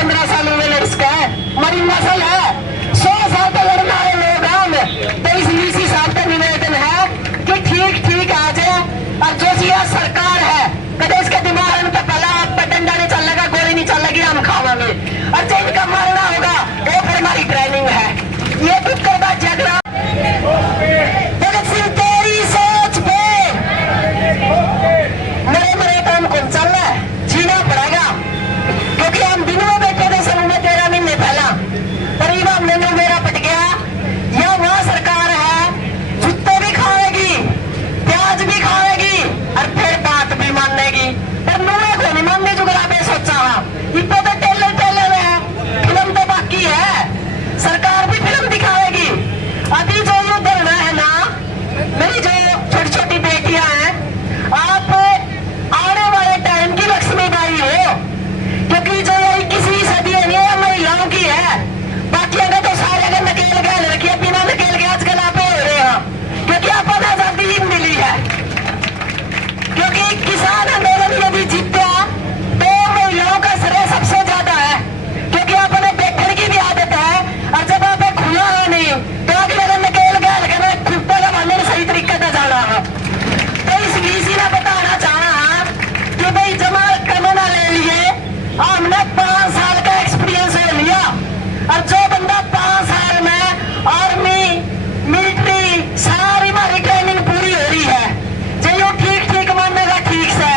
15 सालों में लड़ सका है। हमारी नस्ल है 100 साल तक लड़ने वाले लोग हम। तो इस वीसी साहब का निवेदन है कि ठीक ठीक आ जाए। और जो यह सरकार है कदे इसके दिमाग में तो पहला डंडा नहीं चलेगा, गोली नहीं चलेगी, हम खावांगे। और जो इनका मारना होगा वो फिर हमारी ट्रेनिंग है। ये टुक्कर का झगड़ा भगत सिंह तेरी सोच पे मरे मरे काम कौन चल रहा है, जीना पड़ेगा। क्योंकि हम दिन में बैठे थे समूह में 13 महीने पहला, करीब मैंने मेरा पट गया। यह वहां सरकार है जूते भी खाएगी, प्याज भी खाएगी और फिर बात भी मानेगी। पर नुए को नहीं मानने जो गराबे सोचा इतो तो टेलर टेलर है, फिल्म तो बाकी है, सरकार भी फिल्म दिखाएगी। अभी जो ये धरना है ना, मेरी जो छोटी छोटी बेटियां हैं, आप आने वाले टाइम की लक्ष्मीबाई हो। क्योंकि जो ये 21वीं सदी है ये महिलाओं की है। बाकी अगर तो सारे अगर नकेल गए लड़कियां बिना नकेल के आजकल आप हो रहे हो, क्योंकि अपन आजादी मिली है। क्योंकि किसान आंदोलन यदि जीता तो महिलाओं का श्रेय सबसे ज्यादा है। क्योंकि अपने बैठने की भी आदत है और जब आप खुला है नहीं तो अगले दिन नकेल गया लगना खुट्टा लगाने में सही तरीके से जाना है। तो इस वीसी ने बताना चाहा कि भाई जमा करना ले लिए, हमने 5 साल का एक्सपीरियंस ले लिया। और जो बंदा 5 साल में आर्मी मिलिट्री सारी हमारी ट्रेनिंग पूरी हो रही है, जो ठीक ठीक मानेगा ठीक से,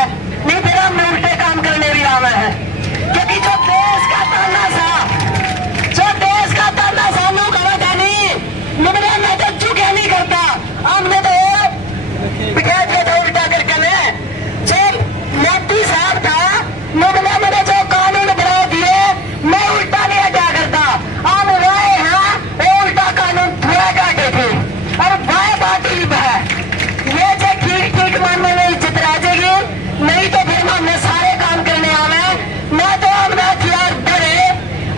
नहीं फिर हम उल्टे काम करने भी आवे हैं। क्योंकि जो देश का ताना सानू गवा नहीं निगरे में तो चुके नहीं करता, हमने तो बिठा दिया था उल्टा करके। जो मोदी साहब था निगरे मैंने जो कानून बना दिए मैं उल्टा नहीं हटा करता, हम रहे हैं वो उल्टा कानून थोड़ा काटे थे और वह बात ही है। ये जो ठीक ठीक मानने में इज्जत रह जाएगी, नहीं तो फिर हमने सारे काम करने आवे। मैं तो हमने हथियार डरे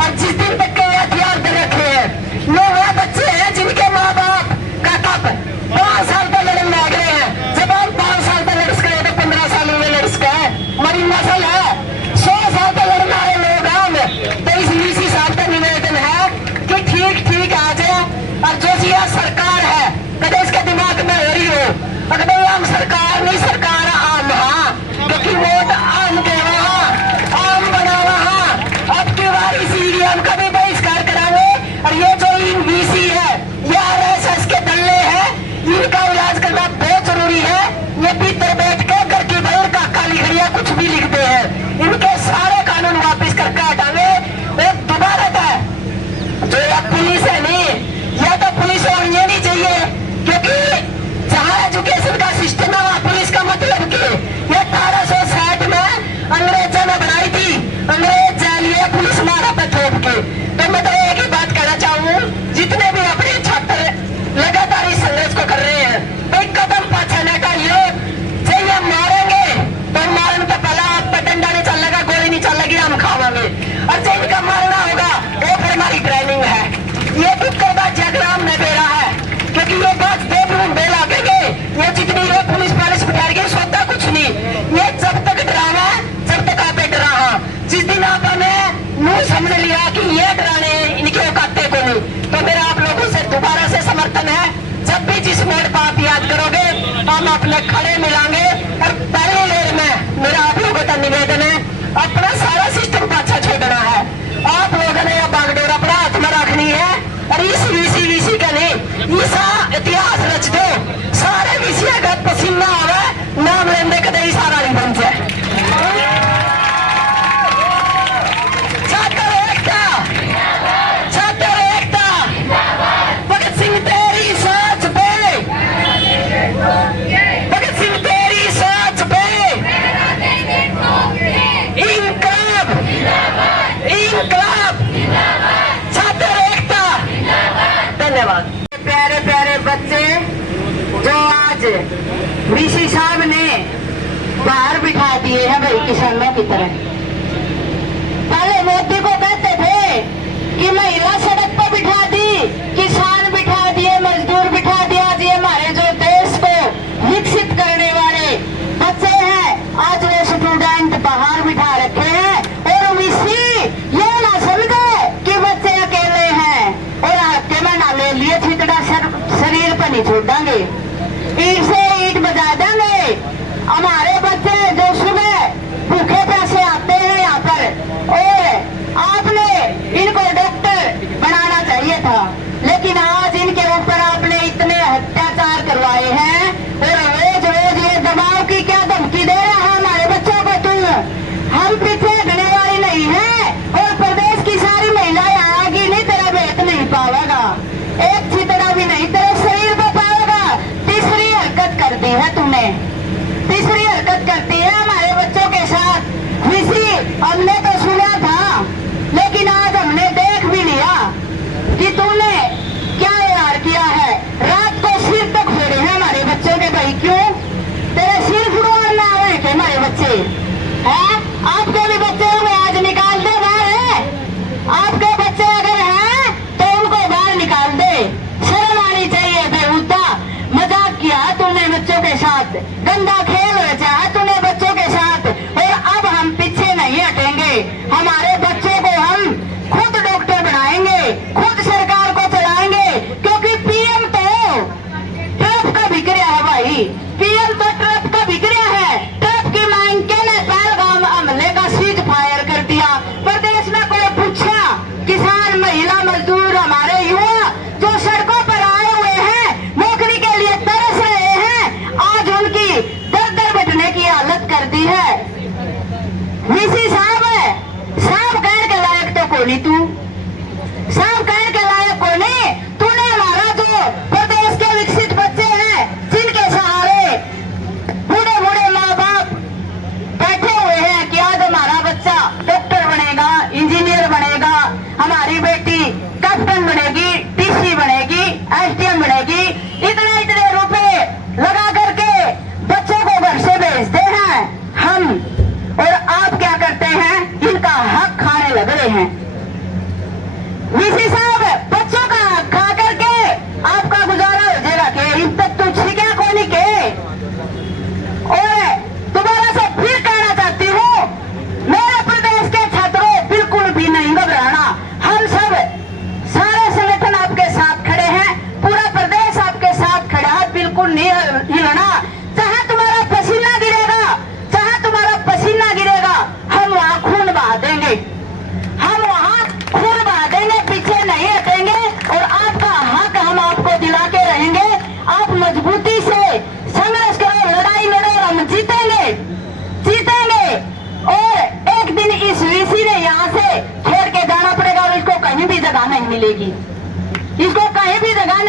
और जिस दिन तक के हथियार डर रखे हैं वो बच्चे हैं जिनके माँ बाप का तब 5 साल तक लड़ने लग रहे हैं। जब हम 5 साल तक लड़ सके तो 15 सालों में लड़ सका है। हमारी नस्ल है 100 साल तक लड़ने वाले लोग हम। तो इस वीसी साहब का निवेदन है कि ठीक ठीक आ जाए। और जो यह सरकार है कदे इसके दिमाग में हो रही हो अगर हम सरकार नहीं सरकार आम, हाँ क्योंकि वोट आम दे रहा आम बना रहा। अब की बारी सीधी हम कभी बहिष्कार करावे। और ये जो वीसी है ये आरएसएस के दल्ले हैं, इनका इलाज करना बहुत जरूरी है। ये भीतर बैठ के घर की बहन काका लिख रही है, कुछ भी लिखते हैं, इनके सारे कानून वापिस करके हटावे। और दोबारा था जो पुलिस है नहीं, यह तो पुलिस होनी नहीं चाहिए। क्योंकि जहां एजुकेशन का सिस्टम है वहां पुलिस का मतलब कि ये 1860 में अंग्रेजों ने बनाई थी, अंग्रेज जालिए पुलिस मारा पे थोप के। तो मैं तो एक ही बात कहना चाहूँ, जितने भी अपने छात्र लगातार इस संघर्ष को कर रहे हैं, एक कदम पाछा न करिए। ये मारेंगे तो मारने तो पहला डंडा नहीं चलेगा, गोली नहीं चलेगी, हम खावांगे। और जो इनका मारना होगा वो फिर हमारी ट्रेनिंग है। ये टुक्कर का झगड़ा हमने बेरा है। क्योंकि ये बात बेल आगे ये जितनी ये पुलिस पालिस बिठा रही है सोता कुछ नहीं। ये जब तक डरावा है जब तक आप डरा, जिस दिन आपने मुंह समझ लिया कि ये डराने इनके औकाते को नहीं, तो मेरा आप लोगों से दोबारा से समर्थन है। जब भी जिस मोड़ पर आप याद करोगे हम अपने खड़े मिलांगे। और पहली लेर में मेरा आप लोगों का निवेदन है अपना सारा सिस्टम पाछा छोड़ना है। आप लोगों ने यह बागडोर अपना हाथ में रखनी है। और इस वीसी का नहीं ईसा इतिहास रच दो, सारे वीसी का पसीना आवे नाम लेने कदे ही सारा नहीं बन जाए। छात्र एकता भगत सिंह तेरी सोच पे, भगत सिंह तेरी सोच पे इनकलाब इनकलाब छात्र एकता। धन्यवाद। प्यारे प्यारे बच्चे जो आज वीसी साहब ने बाहर बिठा दिए हैं भाई किसानों की तरह। पहले मोदी को कहते थे कि महिला सड़क पर बिठा दी, किसान बिठा दिए, मजदूर बिठा दिया। जी हमारे जो देश को विकसित करने वाले बच्चे हैं आज वो स्टूडेंट बाहर बिठा रखे हैं। और वीसी ये ना ईट से ईट बजा देंगे। हमारे बच्चे जो सुबह भूखे प्यासे आते हैं यहाँ पर, और आपने इनको डॉक्टर बनाना चाहिए था, लेकिन आज इनके ऊपर आपने इतने अत्याचार करवाए हैं और रोज रोज ये दबाव की क्या धमकी दे रहा है हमारे बच्चों को। तुम हम पीछे हटने वाली नहीं है, और प्रदेश की सारी महिलाएं आगे नहीं, तेरा भेद नहीं पावेगा, एक छितड़ा भी नहीं तेरे शरीर को पाएगा। तीसरी हरकत करती है तुमने, तीसरी हरकत करती है हमारे बच्चों के साथ। किसी हमने तो सुना था, लेकिन आज हमने देख भी लिया कि तूने क्या यार किया है। रात को सिर तक फेरे हैं हमारे बच्चों के। भाई क्यों? तेरे सिर फुड़वाने आए थे हमारे बच्चे हैं। आपके भी बच्चे होंगे, आज निकाल दे बाहर। आपके बच्चे अगर हैं तो उनको बाहर निकाल दे। शर्म आनी चाहिए। बेहुदा मजाक किया तूने बच्चों के साथ, गंदा खेल रचा तूने बच्चों के साथ, और अब हम पीछे नहीं हटेंगे। हमारे बच्चों को हम खुद डॉक्टर बनाएंगे, खुद सरकार को चलाएंगे, क्योंकि पीएम तो ट्रक का बिक रहा है भाई। पीएम तो ट्रक का बिक रहा है। ट्रक की मांग के ने पहलगाम हमले का सीज फायर कर दिया। प्रदेश में कोई पूछा? किसान, महिला, मजदूर, हमारे युवा जो सड़कों पर आए हुए हैं, नौकरी के लिए तरस रहे हैं, आज उनकी दर दर बैठने की हालत कर दी है। वीसी साहब है, साहब कहने के लायक तो कोई नहीं तू, साहब कहने के लायक कोई नहीं। तूने हमारा जो प्रदेश के विकसित बच्चे हैं, जिनके सहारे बूढ़े बूढ़े माँ बाप बैठे हुए हैं कि आज हमारा बच्चा डॉक्टर बनेगा, इंजीनियर बनेगा, हमारी बेटी कैप्टन बनेगी, टीसी बनेगी, एसडीएम बनेगी, इतने इतने रुपए लगा करके बच्चों को घर से भेजते हैं हम, और आप क्या करते हैं? इनका हक खाने लग रहे हैं। वीसी साहब, बच्चों का हक खा करके आपका गुजारा हो जाएगा कि इन तक तो छिका को नहीं के। और दोबारा से फिर कहना चाहती हूँ, मेरे प्रदेश के छात्रों बिल्कुल भी नहीं घबराना। हम सब सारे संगठन आपके साथ खड़े हैं, पूरा प्रदेश आपके साथ खड़ा है, बिल्कुल नहीं हिलना। चाहे तुम्हारा पसीना गिरेगा, चाहे तुम्हारा पसीना गिरेगा, हम वहाँ खून बहा देंगे, हम वहाँ खून बहा देंगे, पीछे नहीं हटेंगे, और आपका हक हम आपको दिला के रहेंगे। आप मजबूती से संघर्ष करो, लड़ाई लड़ो, हम जीतेंगे, जीतेंगे। और एक दिन इस वीसी ने यहाँ से छोड़ के जाना पड़ेगा, और इसको कहीं भी जगह नहीं मिलेगी, इसको कहीं भी जगह